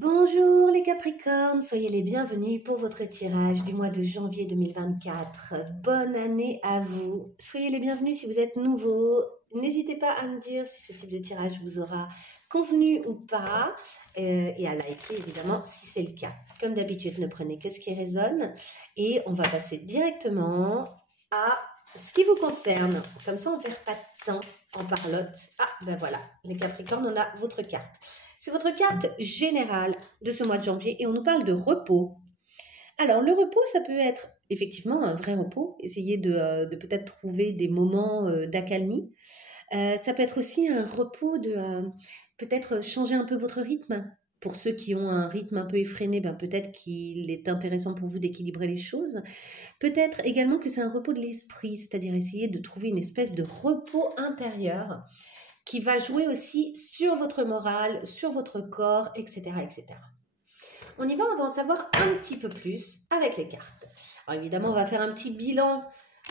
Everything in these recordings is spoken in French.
Bonjour les Capricornes, soyez les bienvenus pour votre tirage du mois de janvier 2024. Bonne année à vous. Soyez les bienvenus si vous êtes nouveau. N'hésitez pas à me dire si ce type de tirage vous aura convenu ou pas et à liker évidemment si c'est le cas. Comme d'habitude, ne prenez que ce qui résonne et on va passer directement à ce qui vous concerne. Comme ça, on ne perd pas de temps en parlotte. Ah ben voilà, les Capricornes, on a votre carte. C'est votre carte générale de ce mois de janvier et on nous parle de repos. Alors, le repos, ça peut être effectivement un vrai repos. Essayez de peut-être trouver des moments d'accalmie. Ça peut être aussi un repos de peut-être changer un peu votre rythme. Pour ceux qui ont un rythme un peu effréné, ben peut-être qu'il est intéressant pour vous d'équilibrer les choses. Peut-être également que c'est un repos de l'esprit, c'est-à-dire essayer de trouver une espèce de repos intérieur qui va jouer aussi sur votre morale, sur votre corps, etc., etc. On y va, on va en savoir un petit peu plus avec les cartes. Alors évidemment, on va faire un petit bilan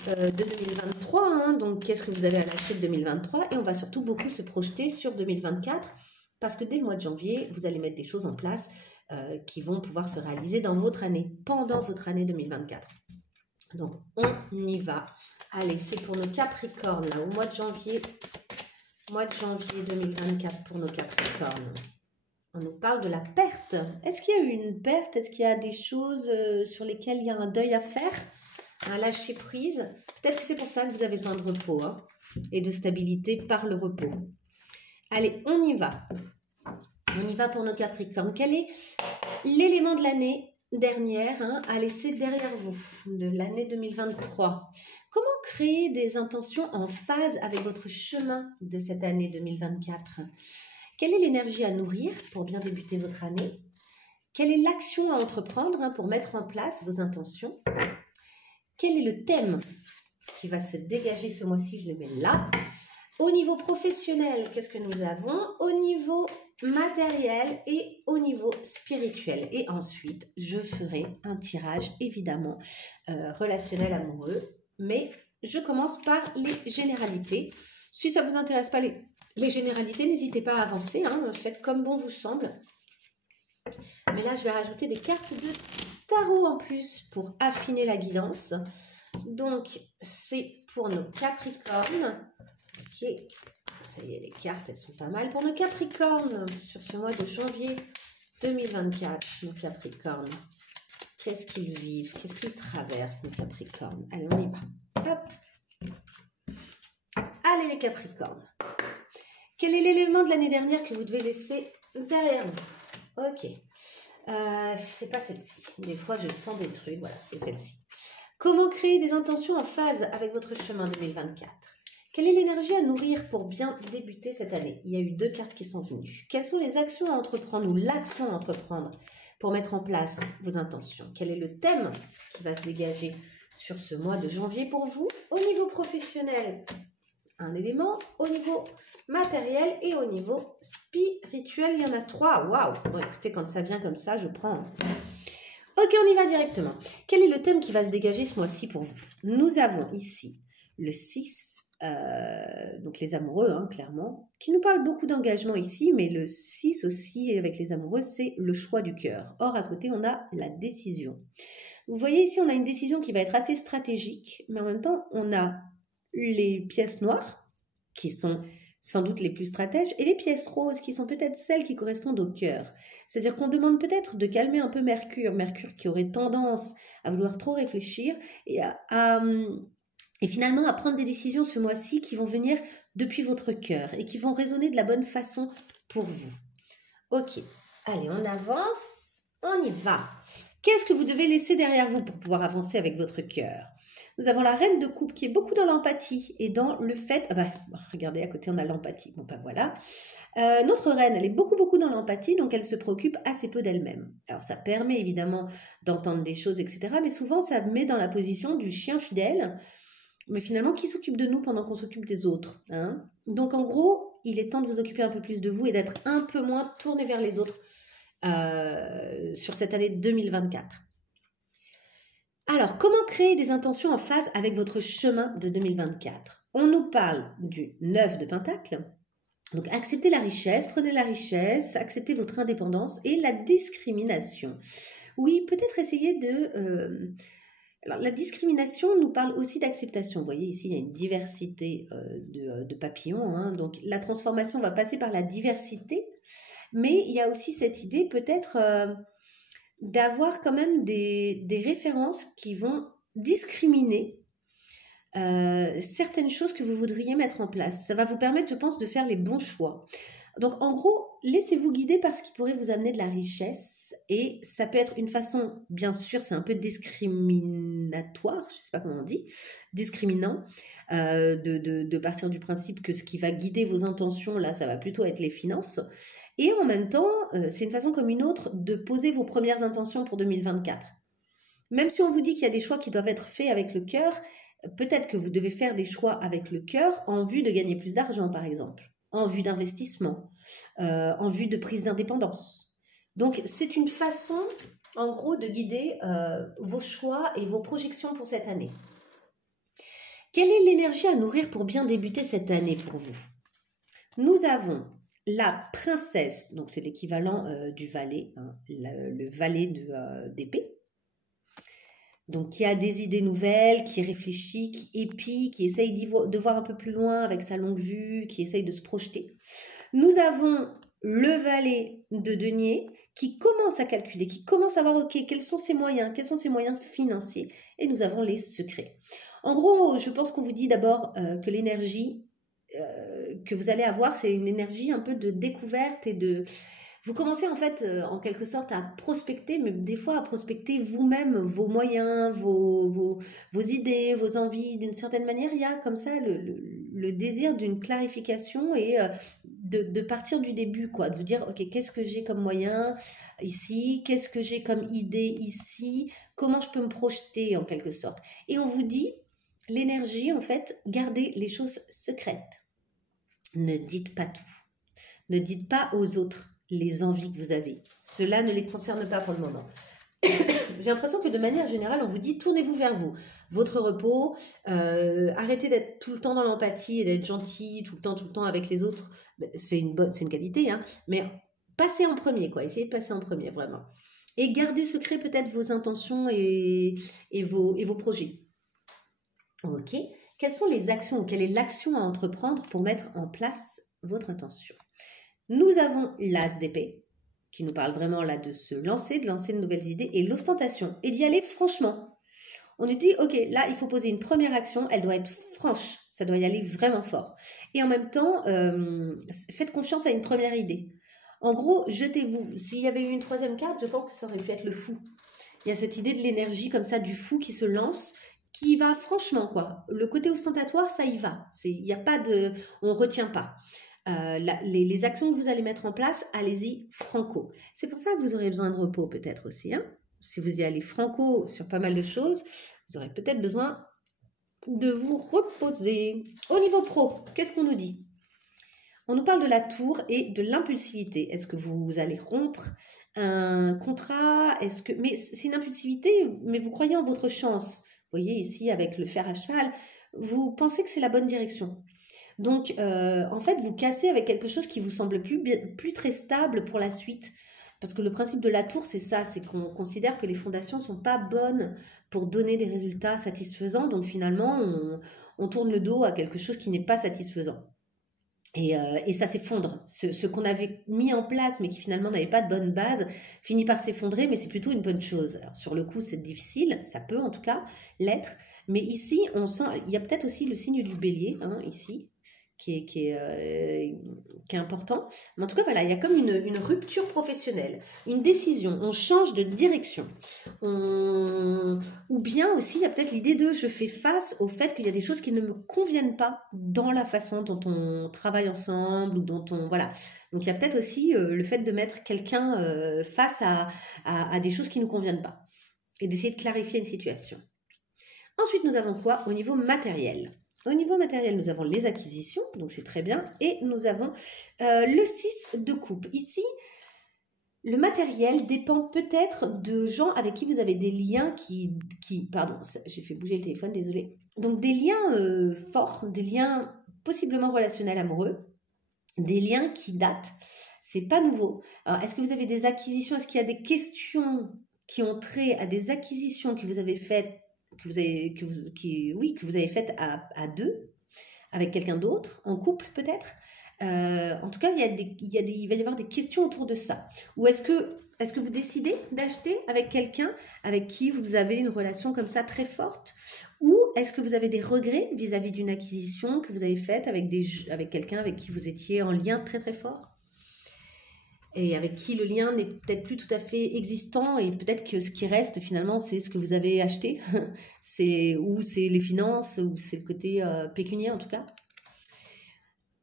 de 2023, hein, donc qu'est-ce que vous avez à lâcher de 2023, et on va surtout beaucoup se projeter sur 2024, parce que dès le mois de janvier, vous allez mettre des choses en place qui vont pouvoir se réaliser dans votre année, pendant votre année 2024. Donc on y va. Allez, c'est pour nos Capricornes, là, au mois de janvier 2024 pour nos Capricornes. On nous parle de la perte. Est-ce qu'il y a eu une perte? Est-ce qu'il y a des choses sur lesquelles il y a un deuil à faire? Un lâcher prise? Peut-être que c'est pour ça que vous avez besoin de repos hein, et de stabilité par le repos. Allez, on y va. On y va pour nos Capricornes. Quel est l'élément de l'année dernière hein, à laisser derrière vous, de l'année 2023? Comment créer des intentions en phase avec votre chemin de cette année 2024? Quelle est l'énergie à nourrir pour bien débuter votre année? Quelle est l'action à entreprendre hein, pour mettre en place vos intentions? Quel est le thème qui va se dégager ce mois-ci? Je le mets là. Au niveau professionnel, qu'est-ce que nous avons? Au niveau matériel et au niveau spirituel. Et ensuite, je ferai un tirage évidemment relationnel amoureux. Mais je commence par les généralités. Si ça ne vous intéresse pas les généralités, n'hésitez pas à avancer. Hein, faites comme bon vous semble. Mais là, je vais rajouter des cartes de tarot en plus pour affiner la guidance. Donc, c'est pour nos Capricornes. Ok, ça y est, les cartes, elles sont pas mal. Pour nos Capricornes, sur ce mois de janvier 2024, nos Capricornes, qu'est-ce qu'ils vivent? Qu'est-ce qu'ils traversent, nos Capricornes? Allez, on y va. Hop. Allez, les Capricornes. Quel est l'élément de l'année dernière que vous devez laisser derrière vous? Ok. C'est pas celle-ci. Des fois, je sens des trucs. Voilà, c'est celle-ci. Comment créer des intentions en phase avec votre chemin 2024? Quelle est l'énergie à nourrir pour bien débuter cette année? Il y a eu deux cartes qui sont venues. Quelles sont les actions à entreprendre ou l'action à entreprendre pour mettre en place vos intentions? Quel est le thème qui va se dégager sur ce mois de janvier pour vous? Au niveau professionnel, un élément. Au niveau matériel et au niveau spirituel, il y en a trois. Waouh! Bon, écoutez, quand ça vient comme ça, je prends. Ok, on y va directement. Quel est le thème qui va se dégager ce mois-ci pour vous? Nous avons ici le 6. Donc les amoureux, hein, clairement, qui nous parle beaucoup d'engagement ici, mais le 6 aussi avec les amoureux, c'est le choix du cœur. Or, à côté, on a la décision. Vous voyez ici, on a une décision qui va être assez stratégique, mais en même temps, on a les pièces noires, qui sont sans doute les plus stratèges, et les pièces roses, qui sont peut-être celles qui correspondent au cœur. C'est-à-dire qu'on demande peut-être de calmer un peu Mercure, Mercure qui aurait tendance à vouloir trop réfléchir et finalement à prendre des décisions ce mois-ci qui vont venir depuis votre cœur et qui vont résonner de la bonne façon pour vous. Ok, allez, on avance, on y va. Qu'est-ce que vous devez laisser derrière vous pour pouvoir avancer avec votre cœur? Nous avons la reine de coupe qui est beaucoup dans l'empathie et dans le fait... Ah bah, regardez, à côté, on a l'empathie. Bon, bah voilà. Notre reine, elle est beaucoup dans l'empathie, donc elle se préoccupe assez peu d'elle-même. Alors, ça permet évidemment d'entendre des choses, etc. Mais souvent, ça met dans la position du chien fidèle. Mais finalement, qui s'occupe de nous pendant qu'on s'occupe des autres hein? Donc, en gros, il est temps de vous occuper un peu plus de vous et d'être un peu moins tourné vers les autres sur cette année 2024. Alors, comment créer des intentions en phase avec votre chemin de 2024? On nous parle du 9 de Pentacle, Donc, acceptez la richesse, prenez la richesse, acceptez votre indépendance et la discrimination. Oui, peut-être essayer de... alors, la discrimination nous parle aussi d'acceptation. Vous voyez, ici, il y a une diversité de papillons. Hein. Donc, la transformation va passer par la diversité. Mais il y a aussi cette idée peut-être d'avoir quand même des références qui vont discriminer certaines choses que vous voudriez mettre en place. Ça va vous permettre, je pense, de faire les bons choix. Donc, en gros, laissez-vous guider par ce qui pourrait vous amener de la richesse. Et ça peut être une façon, bien sûr, c'est un peu discriminatoire, je ne sais pas comment on dit, discriminant, de partir du principe que ce qui va guider vos intentions, là, ça va plutôt être les finances. Et en même temps, c'est une façon comme une autre de poser vos premières intentions pour 2024. Même si on vous dit qu'il y a des choix qui doivent être faits avec le cœur, peut-être que vous devez faire des choix avec le cœur en vue de gagner plus d'argent, par exemple, en vue d'investissement, en vue de prise d'indépendance. Donc, c'est une façon, en gros, de guider vos choix et vos projections pour cette année. Quelle est l'énergie à nourrir pour bien débuter cette année pour vous? Nous avons la princesse, donc c'est l'équivalent du valet, hein, le valet d'épée. Donc, qui a des idées nouvelles, qui réfléchit, qui épie, qui essaye de voir un peu plus loin avec sa longue vue, qui essaye de se projeter. Nous avons le valet de denier qui commence à calculer, qui commence à voir, ok, quels sont ses moyens financiers. Et nous avons les secrets. En gros, je pense qu'on vous dit d'abord que l'énergie que vous allez avoir, c'est une énergie un peu de découverte et de... Vous commencez en fait en quelque sorte à prospecter, mais des fois à prospecter vous-même vos moyens, vos idées, vos envies. D'une certaine manière, il y a comme ça le désir d'une clarification et de partir du début, quoi, de vous dire, ok, qu'est-ce que j'ai comme moyen ici, qu'est-ce que j'ai comme idée ici, comment je peux me projeter en quelque sorte. Et on vous dit, l'énergie, en fait, gardez les choses secrètes. Ne dites pas tout. Ne dites pas aux autres les envies que vous avez. Cela ne les concerne pas pour le moment. J'ai l'impression que de manière générale, on vous dit tournez-vous vers vous. Votre repos, arrêtez d'être tout le temps dans l'empathie et d'être gentil tout le temps avec les autres. C'est une qualité, hein, mais passez en premier, quoi. Essayez de passer en premier, vraiment. Et gardez secret peut-être vos intentions et vos projets. Ok. Quelles sont les actions ou quelle est l'action à entreprendre pour mettre en place votre intention? Nous avons l'as d'épée, qui nous parle vraiment là de se lancer, de lancer de nouvelles idées, et l'ostentation, et d'y aller franchement. On nous dit, ok, là, il faut poser une première action, elle doit être franche, ça doit y aller vraiment fort. Et en même temps, faites confiance à une première idée. En gros, jetez-vous. S'il y avait eu une troisième carte, je pense que ça aurait pu être le fou. Il y a cette idée de l'énergie comme ça, du fou qui se lance, qui va franchement, quoi. Le côté ostentatoire, ça y va. Il n'y a pas de... On ne retient pas. Les actions que vous allez mettre en place, allez-y franco. C'est pour ça que vous aurez besoin de repos peut-être aussi. Hein. Si vous y allez franco sur pas mal de choses, vous aurez peut-être besoin de vous reposer. Au niveau pro, qu'est-ce qu'on nous dit? On nous parle de la tour et de l'impulsivité. Est-ce que vous allez rompre un contrat? Mais c'est une impulsivité, mais vous croyez en votre chance. Vous voyez ici avec le fer à cheval, vous pensez que c'est la bonne direction. Donc, en fait, vous cassez avec quelque chose qui vous semble plus très stable pour la suite. Parce que le principe de la tour, c'est ça, c'est qu'on considère que les fondations ne sont pas bonnes pour donner des résultats satisfaisants. Donc, finalement, on tourne le dos à quelque chose qui n'est pas satisfaisant. Et ça s'effondre. Ce qu'on avait mis en place, mais qui finalement n'avait pas de bonne base, finit par s'effondrer, mais c'est plutôt une bonne chose. Alors, sur le coup, c'est difficile, ça peut en tout cas l'être. Mais ici, on sent, il y a peut-être aussi le signe du bélier, hein, ici, qui est important. Mais en tout cas, voilà, il y a comme une rupture professionnelle, une décision, on change de direction. Ou bien aussi, il y a peut-être l'idée de je fais face au fait qu'il y a des choses qui ne me conviennent pas dans la façon dont on travaille ensemble ou dont on... Voilà. Donc, il y a peut-être aussi le fait de mettre quelqu'un face à des choses qui ne nous conviennent pas et d'essayer de clarifier une situation. Ensuite, nous avons quoi au niveau matériel? Au niveau matériel, nous avons les acquisitions, donc c'est très bien, et nous avons le 6 de coupe. Ici, le matériel dépend peut-être de gens avec qui vous avez des liens pardon, j'ai fait bouger le téléphone, désolé. Donc des liens forts, des liens possiblement relationnels amoureux, des liens qui datent. C'est pas nouveau. Alors, est-ce que vous avez des acquisitions? Est-ce qu'il y a des questions qui ont trait à des acquisitions que vous avez faites, que vous avez faites à deux, avec quelqu'un d'autre, en couple peut-être? En tout cas, il va y avoir des questions autour de ça. Ou est-ce que vous décidez d'acheter avec quelqu'un avec qui vous avez une relation comme ça très forte? Ou est-ce que vous avez des regrets vis-à-vis d'une acquisition que vous avez faite avec quelqu'un avec qui vous étiez en lien très très fort? Et avec qui le lien n'est peut-être plus tout à fait existant, et peut-être que ce qui reste finalement c'est ce que vous avez acheté, ou c'est les finances, ou c'est le côté pécuniaire en tout cas.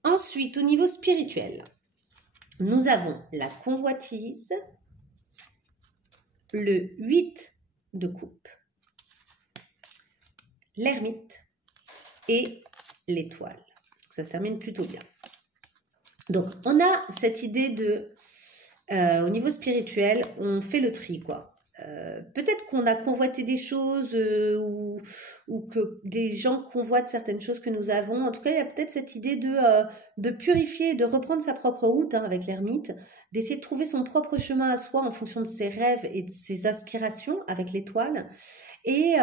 Ensuite, au niveau spirituel, nous avons la convoitise, le 8 de coupe, l'ermite et l'étoile. Ça se termine plutôt bien. Donc, on a cette idée de, au niveau spirituel, on fait le tri, quoi. Peut-être qu'on a convoité des choses ou que des gens convoitent certaines choses que nous avons. En tout cas, il y a peut-être cette idée de purifier, de reprendre sa propre route avec l'ermite, d'essayer de trouver son propre chemin à soi en fonction de ses rêves et de ses aspirations avec l'étoile. Et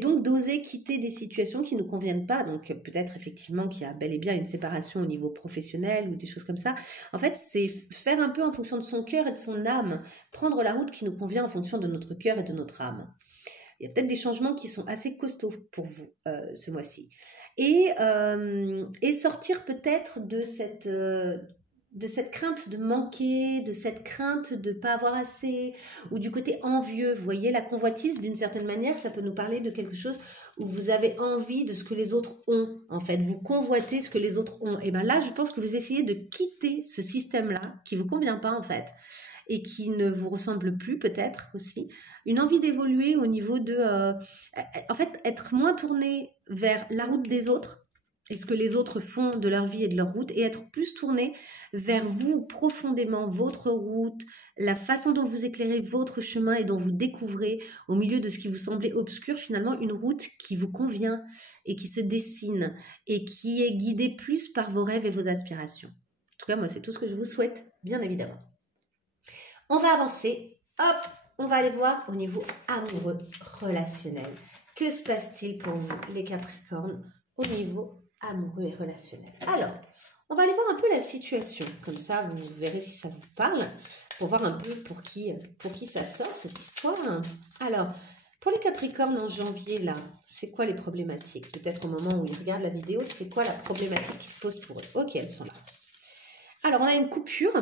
donc d'oser quitter des situations qui ne nous conviennent pas. Donc peut-être effectivement qu'il y a bel et bien une séparation au niveau professionnel ou des choses comme ça. En fait, c'est faire un peu en fonction de son cœur et de son âme, prendre la route qui nous convient en fonction de notre cœur et de notre âme. Il y a peut-être des changements qui sont assez costauds pour vous ce mois-ci. Et sortir peut-être de cette crainte de manquer, de cette crainte de ne pas avoir assez, ou du côté envieux. Vous voyez, la convoitise, d'une certaine manière, ça peut nous parler de quelque chose où vous avez envie de ce que les autres ont, en fait. Vous convoitez ce que les autres ont. Et bien là, je pense que vous essayez de quitter ce système-là, qui ne vous convient pas, en fait, et qui ne vous ressemble plus, peut-être, aussi. Une envie d'évoluer au niveau de... en fait, être moins tourné vers la route des autres, et ce que les autres font de leur vie et de leur route, et être plus tourné vers vous profondément, votre route, la façon dont vous éclairez votre chemin et dont vous découvrez au milieu de ce qui vous semblait obscur, finalement une route qui vous convient et qui se dessine et qui est guidée plus par vos rêves et vos aspirations. En tout cas, moi, c'est tout ce que je vous souhaite, bien évidemment. On va avancer, hop, on va aller voir au niveau amoureux, relationnel. Que se passe-t-il pour vous, les Capricornes, au niveau amoureux et relationnel? Alors, on va aller voir un peu la situation, comme ça vous verrez si ça vous parle, pour voir un peu pour qui ça sort cette histoire. Alors, pour les Capricornes en janvier, là, c'est quoi les problématiques? Peut-être au moment où ils regardent la vidéo, c'est quoi la problématique qui se pose pour eux? Ok, elles sont là. Alors, on a une coupure,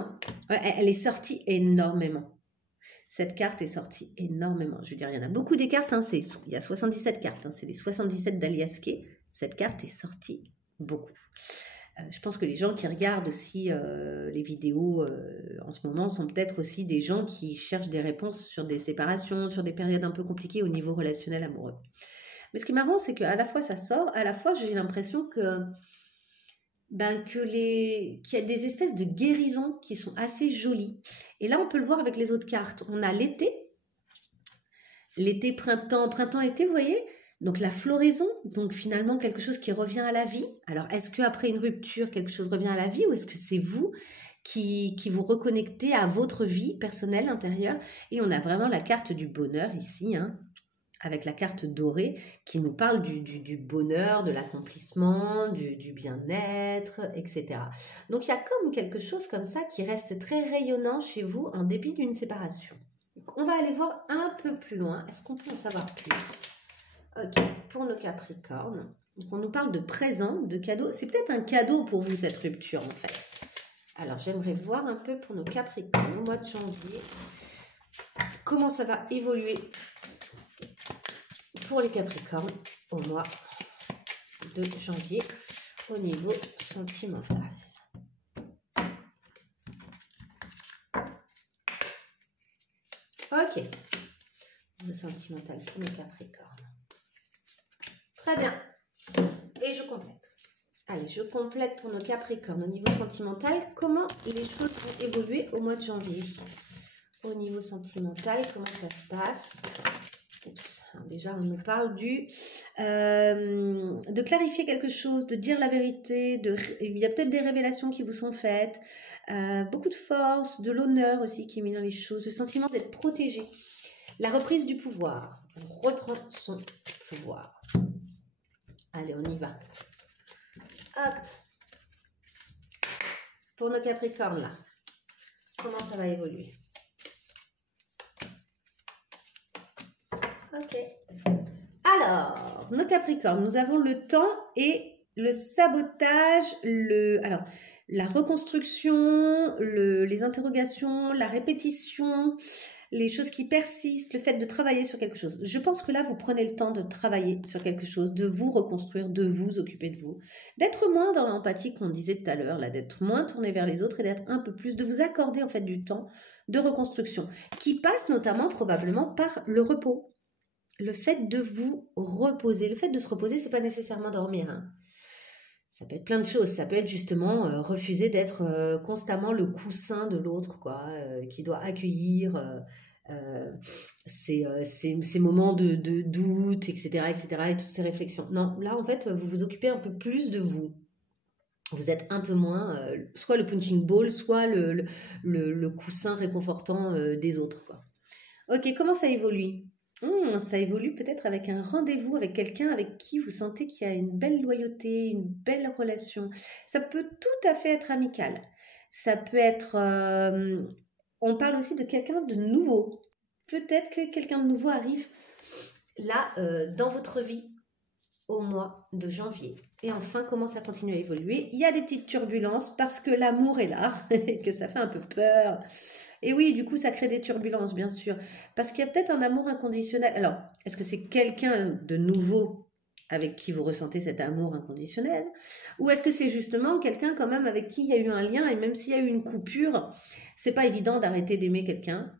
elle est sortie énormément. Cette carte est sortie énormément. Je veux dire, il y en a beaucoup des cartes, hein, il y a 77 cartes, hein, c'est les 77 d'Aliaské. Cette carte est sortie beaucoup. Je pense que les gens qui regardent aussi les vidéos en ce moment sont peut-être aussi des gens qui cherchent des réponses sur des séparations, sur des périodes un peu compliquées au niveau relationnel amoureux. Mais ce qui est marrant, c'est qu'à la fois ça sort, à la fois j'ai l'impression qu'il y a des espèces de guérisons qui sont assez jolies. Et là, on peut le voir avec les autres cartes. On a l'été, printemps-été, vous voyez ? Donc la floraison, donc finalement quelque chose qui revient à la vie. Alors est-ce qu'après une rupture, quelque chose revient à la vie, ou est-ce que c'est vous qui vous reconnectez à votre vie personnelle intérieure? Et on a vraiment la carte du bonheur ici, hein, avec la carte dorée qui nous parle du bonheur, de l'accomplissement, du bien-être, etc. Donc il y a comme quelque chose comme ça qui reste très rayonnant chez vous en dépit d'une séparation. Donc, on va aller voir un peu plus loin. Est-ce qu'on peut en savoir plus? Ok, pour nos Capricornes, donc on nous parle de présent, de cadeau. C'est peut-être un cadeau pour vous, cette rupture, en fait. Alors, j'aimerais voir un peu pour nos Capricornes au mois de janvier, comment ça va évoluer pour les Capricornes au mois de janvier au niveau sentimental. Ok, le sentimental pour nos Capricornes. Très bien. Et je complète. Allez, je complète pour nos Capricornes au niveau sentimental. Comment les choses vont évoluer au mois de janvier? Au niveau sentimental, comment ça se passe? Oups, déjà, on nous parle de clarifier quelque chose, de dire la vérité, il y a peut-être des révélations qui vous sont faites, beaucoup de force, de l'honneur aussi qui est mis dans les choses, le sentiment d'être protégé, la reprise du pouvoir. On reprend son pouvoir. Allez, on y va. Hop. Pour nos Capricornes, là, comment ça va évoluer? Ok. Alors, nos Capricornes, nous avons le temps et le sabotage, alors, la reconstruction, les interrogations, la répétition, les choses qui persistent, le fait de travailler sur quelque chose. Je pense que là, vous prenez le temps de travailler sur quelque chose, de vous reconstruire, de vous occuper de vous, d'être moins dans l'empathie qu'on disait tout à l'heure, là, d'être moins tourné vers les autres et d'être un peu plus, de vous accorder en fait du temps de reconstruction, qui passe notamment probablement par le repos. Le fait de vous reposer, le fait de se reposer, c'est pas nécessairement dormir. Hein. Ça peut être plein de choses. Ça peut être justement refuser d'être constamment le coussin de l'autre, quoi, qui doit accueillir ces moments de doute, etc., etc., et toutes ces réflexions. Non, là, en fait, vous vous occupez un peu plus de vous. Vous êtes un peu moins, soit le punching ball, soit le coussin réconfortant des autres, quoi. Ok, comment ça évolue? Ça évolue peut-être avec un rendez-vous avec quelqu'un avec qui vous sentez qu'il y a une belle loyauté, une belle relation. Ça peut tout à fait être amical. Ça peut être... on parle aussi de quelqu'un de nouveau. Peut-être que quelqu'un de nouveau arrive là dans votre vie au mois de janvier. Et enfin, comment ça continue à évoluer? Il y a des petites turbulences parce que l'amour est là et que ça fait un peu peur. Et oui, du coup, ça crée des turbulences, bien sûr. Parce qu'il y a peut-être un amour inconditionnel. Alors, est-ce que c'est quelqu'un de nouveau avec qui vous ressentez cet amour inconditionnel? Ou est-ce que c'est justement quelqu'un quand même avec qui il y a eu un lien et même s'il y a eu une coupure, c'est pas évident d'arrêter d'aimer quelqu'un.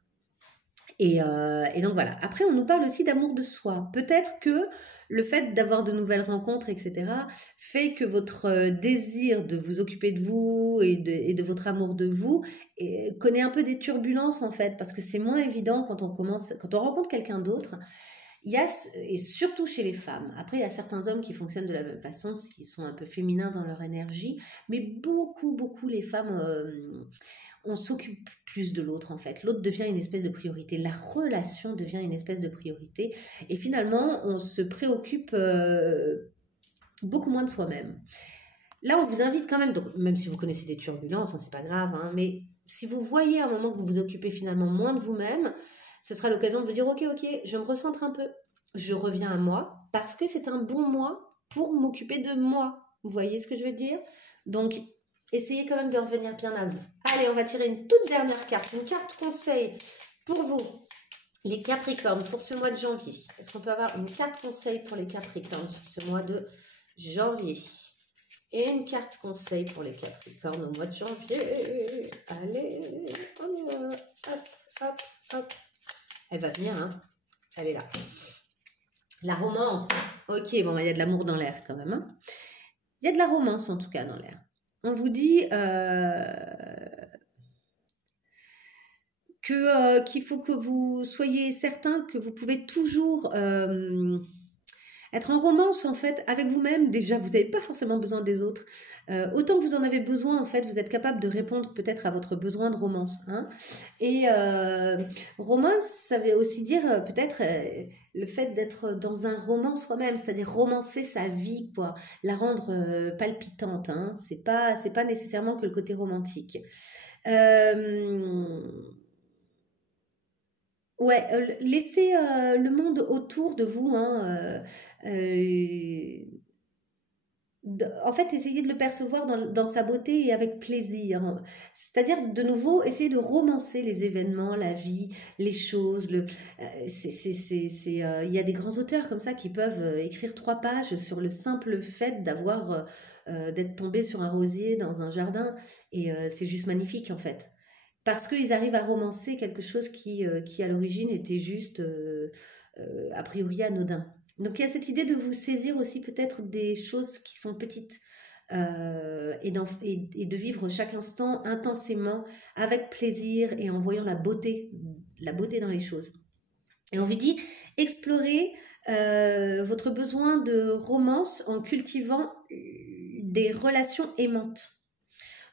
Et donc voilà. Après, on nous parle aussi d'amour de soi. Peut-être que le fait d'avoir de nouvelles rencontres, etc., fait que votre désir de vous occuper de vous et de votre amour de vous connaît un peu des turbulences en fait, parce que c'est moins évident quand on rencontre quelqu'un d'autre. Il y a, et surtout chez les femmes, après il y a certains hommes qui fonctionnent de la même façon, qui sont un peu féminins dans leur énergie, mais beaucoup les femmes, on s'occupe plus de l'autre en fait. L'autre devient une espèce de priorité, la relation devient une espèce de priorité, et finalement on se préoccupe beaucoup moins de soi-même. Là on vous invite quand même, donc, même si vous connaissez des turbulences, hein, c'est pas grave, hein, mais si vous voyez à un moment que vous vous occupez finalement moins de vous-même, ce sera l'occasion de vous dire ok, je me recentre un peu, je reviens à moi, parce que c'est un bon mois pour m'occuper de moi. Vous voyez ce que je veux dire? Donc, essayez quand même de revenir bien à vous. Allez, on va tirer une toute dernière carte, une carte conseil pour vous, les Capricornes, pour ce mois de janvier. Est-ce qu'on peut avoir une carte conseil pour les Capricornes sur ce mois de janvier? Et une carte conseil pour les Capricornes au mois de janvier. Allez, on y va. Hop. Elle va venir, hein. Elle est là. La romance. Ok, bon, il y a de l'amour dans l'air quand même. Hein. Il y a de la romance en tout cas dans l'air. On vous dit qu'il faut que vous soyez certain que vous pouvez toujours être en romance en fait avec vous-même. Déjà, vous n'avez pas forcément besoin des autres. Autant que vous en avez besoin, en fait, vous êtes capable de répondre peut-être à votre besoin de romance. Hein. Et romance, ça veut aussi dire peut-être le fait d'être dans un roman soi-même, c'est-à-dire romancer sa vie, quoi, la rendre palpitante. Hein. C'est pas nécessairement que le côté romantique. Ouais, laissez le monde autour de vous, hein, en fait, essayez de le percevoir dans sa beauté et avec plaisir. C'est-à-dire, de nouveau, essayez de romancer les événements, la vie, les choses. Il y a des grands auteurs comme ça qui peuvent écrire 3 pages sur le simple fait d'être tombé sur un rosier dans un jardin. Et c'est juste magnifique, en fait. Parce qu'ils arrivent à romancer quelque chose qui à l'origine était juste, a priori, anodin. Donc il y a cette idée de vous saisir aussi peut-être des choses qui sont petites et de vivre chaque instant intensément, avec plaisir et en voyant la beauté dans les choses. Et on vous dit, explorez votre besoin de romance en cultivant des relations aimantes.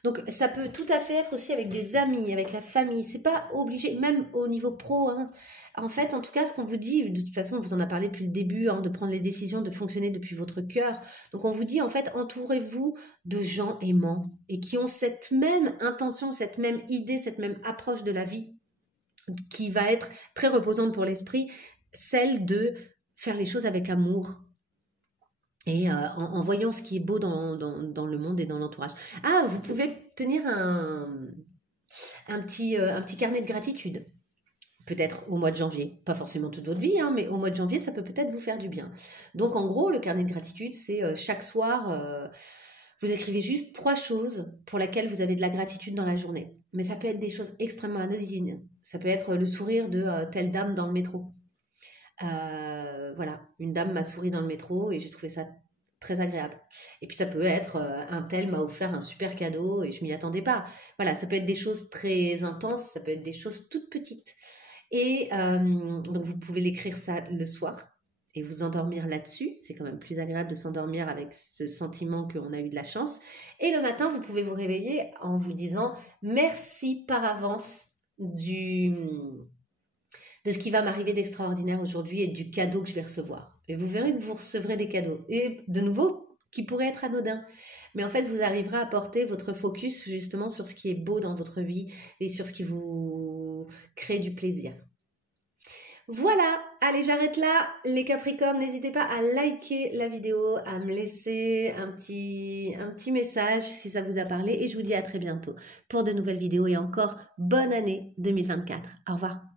Donc, ça peut tout à fait être aussi avec des amis, avec la famille. C'est pas obligé, même au niveau pro, hein. En fait, en tout cas, ce qu'on vous dit, de toute façon, on vous en a parlé depuis le début, hein, de prendre les décisions, de fonctionner depuis votre cœur. Donc, on vous dit, en fait, entourez-vous de gens aimants et qui ont cette même intention, cette même idée, cette même approche de la vie qui va être très reposante pour l'esprit, celle de faire les choses avec amour, et en voyant ce qui est beau dans le monde et dans l'entourage. Ah, vous pouvez tenir un petit carnet de gratitude. Peut-être au mois de janvier, pas forcément toute votre vie, hein, mais au mois de janvier, ça peut peut-être vous faire du bien. Donc en gros, le carnet de gratitude, c'est chaque soir, vous écrivez juste 3 choses pour lesquelles vous avez de la gratitude dans la journée. Mais ça peut être des choses extrêmement anodines. Ça peut être le sourire de telle dame dans le métro. Voilà, une dame m'a souri dans le métro et j'ai trouvé ça très agréable. Et puis ça peut être un tel m'a offert un super cadeau et je m'y attendais pas. Voilà, ça peut être des choses très intenses, ça peut être des choses toutes petites. Et donc vous pouvez l'écrire ça le soir et vous endormir là-dessus. C'est quand même plus agréable de s'endormir avec ce sentiment qu'on a eu de la chance. Et le matin, vous pouvez vous réveiller en vous disant merci par avance de ce qui va m'arriver d'extraordinaire aujourd'hui et du cadeau que je vais recevoir. Et vous verrez que vous recevrez des cadeaux. Et de nouveau, qui pourraient être anodins. Mais en fait, vous arriverez à porter votre focus justement sur ce qui est beau dans votre vie et sur ce qui vous crée du plaisir. Voilà, allez, j'arrête là. Les Capricornes, n'hésitez pas à liker la vidéo, à me laisser un petit message si ça vous a parlé. Et je vous dis à très bientôt pour de nouvelles vidéos et encore bonne année 2024. Au revoir.